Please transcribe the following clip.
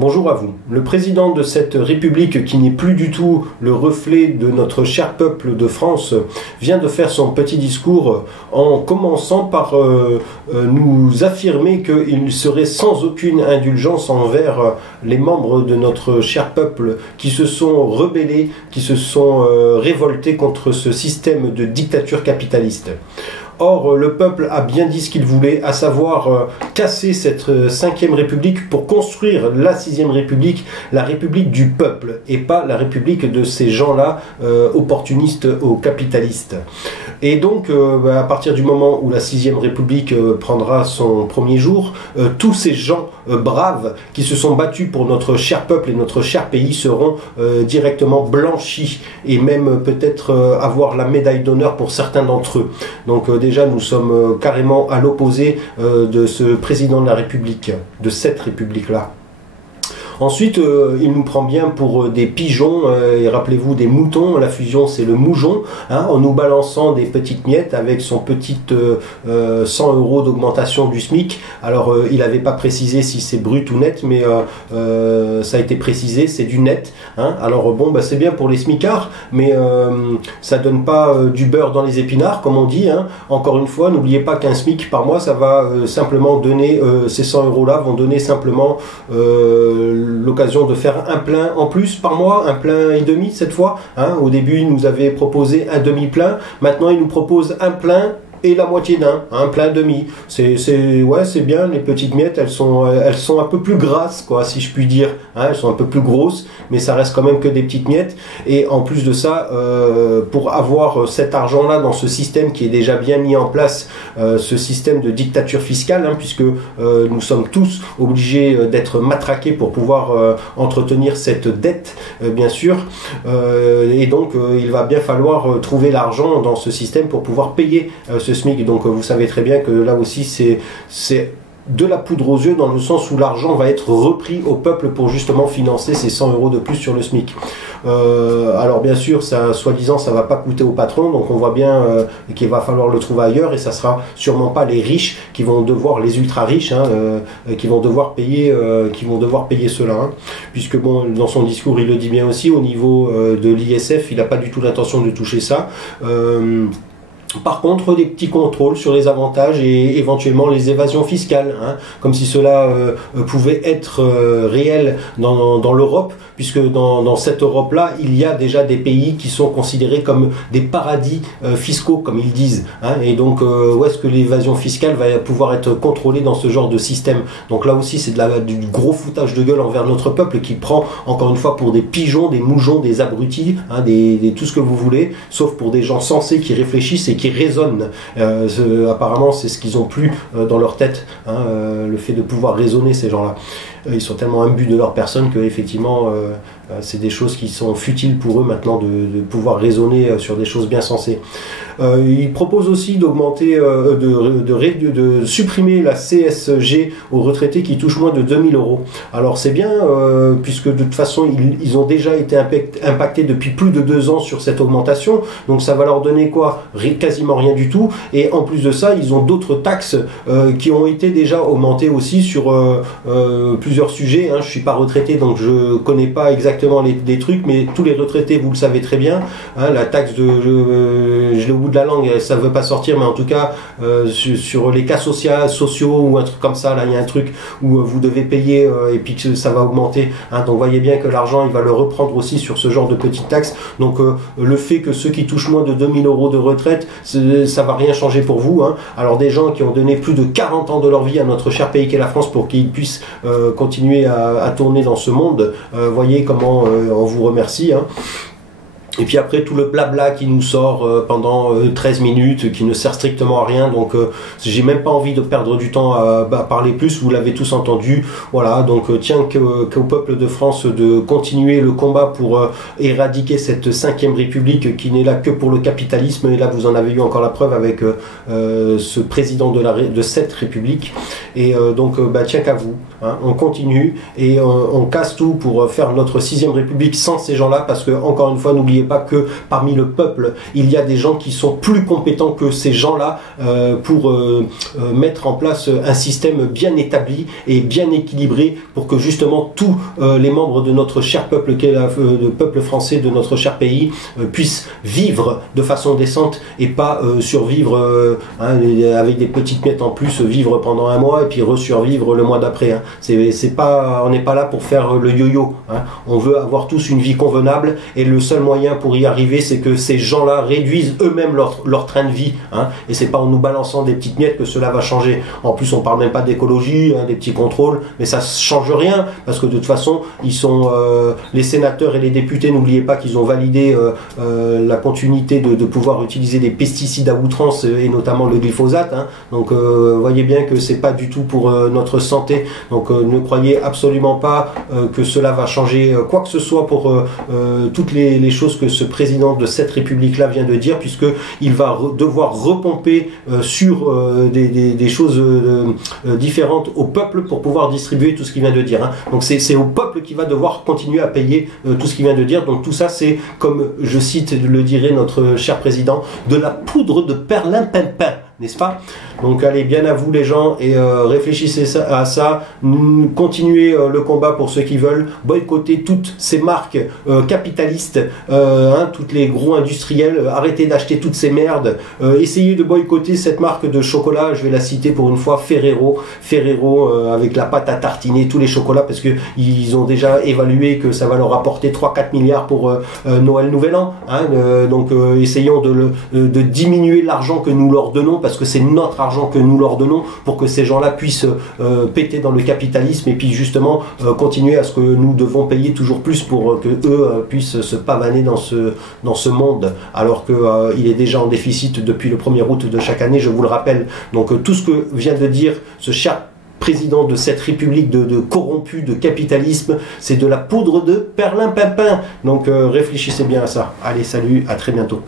Bonjour à vous. Le président de cette République, qui n'est plus du tout le reflet de notre cher peuple de France, vient de faire son petit discours en commençant par nous affirmer qu'il serait sans aucune indulgence envers les membres de notre cher peuple qui se sont rebellés, qui se sont révoltés contre ce système de dictature capitaliste. Or, le peuple a bien dit ce qu'il voulait, à savoir casser cette 5e République pour construire la 6e République, la République du peuple, et pas la République de ces gens-là, opportunistes ou capitalistes. Et donc, à partir du moment où la 6e République prendra son premier jour, tous ces gens braves qui se sont battus pour notre cher peuple et notre cher pays seront directement blanchis, et même peut-être avoir la médaille d'honneur pour certains d'entre eux. Donc déjà, nous sommes carrément à l'opposé de ce président de la République, de cette République-là. Ensuite, il nous prend bien pour des pigeons, et rappelez-vous des moutons, la fusion c'est le moujon, hein, en nous balançant des petites miettes avec son petit 100 € d'augmentation du SMIC. Alors il n'avait pas précisé si c'est brut ou net, mais ça a été précisé, c'est du net. Hein. Alors bon, bah, c'est bien pour les smicards, mais ça donne pas du beurre dans les épinards, comme on dit. Hein. Encore une fois, n'oubliez pas qu'un SMIC par mois, ça va simplement donner, ces 100 € là vont donner simplement l'occasion de faire un plein en plus par mois, un plein et demi cette fois. Hein. Au début, il nous avait proposé un demi-plein. Maintenant, il nous propose un plein et la moitié d'un, un plein demi. Ouais, c'est bien, les petites miettes, elles sont un peu plus grasses, quoi, si je puis dire. Hein, elles sont un peu plus grosses, mais ça reste quand même que des petites miettes. Et en plus de ça, pour avoir cet argent-là dans ce système qui est déjà bien mis en place, ce système de dictature fiscale, hein, puisque nous sommes tous obligés d'être matraqués pour pouvoir entretenir cette dette, bien sûr. Et donc, il va bien falloir trouver l'argent dans ce système pour pouvoir payer ce SMIC. Donc vous savez très bien que là aussi c'est de la poudre aux yeux, dans le sens où l'argent va être repris au peuple pour justement financer ces 100 € de plus sur le SMIC. Alors bien sûr, ça, soi-disant, ça va pas coûter au patron, donc on voit bien qu'il va falloir le trouver ailleurs, et ça sera sûrement pas les riches qui vont devoir, les ultra riches, hein, qui vont devoir payer cela, hein. Puisque bon, dans son discours, il le dit bien aussi, au niveau de l'ISF, il n'a pas du tout l'intention de toucher ça. Par contre, des petits contrôles sur les avantages et éventuellement les évasions fiscales, hein, comme si cela pouvait être réel dans l'Europe, puisque dans cette Europe-là, il y a déjà des pays qui sont considérés comme des paradis fiscaux, comme ils disent. Hein, et donc, où est-ce que l'évasion fiscale va pouvoir être contrôlée dans ce genre de système? Donc là aussi, c'est du gros foutage de gueule envers notre peuple, qui prend, encore une fois, pour des pigeons, des moujons, des abrutis, hein, tout ce que vous voulez, sauf pour des gens sensés qui réfléchissent et qui raisonnent. Apparemment, c'est ce qu'ils ont plus dans leur tête, hein, le fait de pouvoir raisonner, ces gens-là. Ils sont tellement imbus de leur personne que effectivement c'est des choses qui sont futiles pour eux maintenant de pouvoir raisonner sur des choses bien sensées. Il propose aussi d'augmenter, de supprimer la CSG aux retraités qui touchent moins de 2000 €. Alors c'est bien, puisque de toute façon ils ont déjà été impactés depuis plus de 2 ans sur cette augmentation, donc ça va leur donner quoi? Quasiment rien du tout. Et en plus de ça, ils ont d'autres taxes qui ont été déjà augmentées aussi sur plusieurs sujets. Hein. Je suis pas retraité, donc je connais pas exactement les trucs, mais tous les retraités, vous le savez très bien, hein, la taxe je l'ai au bout de la langue, ça veut pas sortir, mais en tout cas sur les cas sociaux ou un truc comme ça, là il y a un truc où vous devez payer et puis que ça va augmenter, hein. Donc voyez bien que l'argent, il va le reprendre aussi sur ce genre de petites taxes. Donc le fait que ceux qui touchent moins de 2000 € de retraite, ça va rien changer pour vous, hein. Alors des gens qui ont donné plus de 40 ans de leur vie à notre cher pays qu'est la France pour qu'ils puissent continuer à tourner dans ce monde, voyez comment on vous remercie, hein. Et puis après tout le blabla qui nous sort pendant 13 minutes, qui ne sert strictement à rien, donc j'ai même pas envie de perdre du temps à parler plus, vous l'avez tous entendu. Voilà, donc tiens qu'au peuple de France de continuer le combat pour éradiquer cette 5e République qui n'est là que pour le capitalisme, et là vous en avez eu encore la preuve avec ce président de cette République. Et donc, tiens qu'à vous, hein, on continue et on casse tout pour faire notre 6e République sans ces gens-là, parce que, encore une fois, n'oubliez pas que parmi le peuple, il y a des gens qui sont plus compétents que ces gens-là pour mettre en place un système bien établi et bien équilibré pour que justement tous les membres de notre cher peuple, qu'est le peuple français de notre cher pays, puissent vivre de façon décente et pas survivre avec des petites miettes en plus, vivre pendant un mois et puis resurvivre le mois d'après. Hein. On n'est pas là pour faire le yo-yo. Hein. On veut avoir tous une vie convenable et le seul moyen pour y arriver, c'est que ces gens-là réduisent eux-mêmes leur train de vie. Hein. Et c'est pas en nous balançant des petites miettes que cela va changer. En plus, on parle même pas d'écologie, hein, des petits contrôles, mais ça change rien parce que de toute façon, ils sont les sénateurs et les députés. N'oubliez pas qu'ils ont validé la continuité de pouvoir utiliser des pesticides à outrance et notamment le glyphosate. Hein. Donc, voyez bien que c'est pas du tout pour notre santé. Donc, ne croyez absolument pas que cela va changer quoi que ce soit pour toutes les choses que ce président de cette République-là vient de dire, puisque il va devoir repomper sur des choses différentes au peuple pour pouvoir distribuer tout ce qu'il vient de dire. Hein. Donc, c'est au peuple qui va devoir continuer à payer tout ce qu'il vient de dire. Donc, tout ça, c'est, comme je cite, le dirait notre cher président, de la poudre de perlimpinpin. N'est-ce pas? Donc allez, bien à vous les gens, et réfléchissez à ça, continuez le combat pour ceux qui veulent, boycotter toutes ces marques capitalistes, toutes les gros industriels, arrêtez d'acheter toutes ces merdes, essayez de boycotter cette marque de chocolat, je vais la citer pour une fois, Ferrero, avec la pâte à tartiner, tous les chocolats, parce que ils ont déjà évalué que ça va leur apporter 3-4 milliards pour Noël, Nouvel An, hein, donc essayons de diminuer l'argent que nous leur donnons, parce que c'est notre argent que nous leur donnons pour que ces gens-là puissent péter dans le capitalisme et puis justement continuer à ce que nous devons payer toujours plus pour que eux puissent se pavaner dans ce monde, alors qu'il est déjà en déficit depuis le 1er août de chaque année, je vous le rappelle. Donc tout ce que vient de dire ce cher président de cette république de corrompus, de capitalisme, c'est de la poudre de perlimpinpin. Donc réfléchissez bien à ça. Allez, salut, à très bientôt.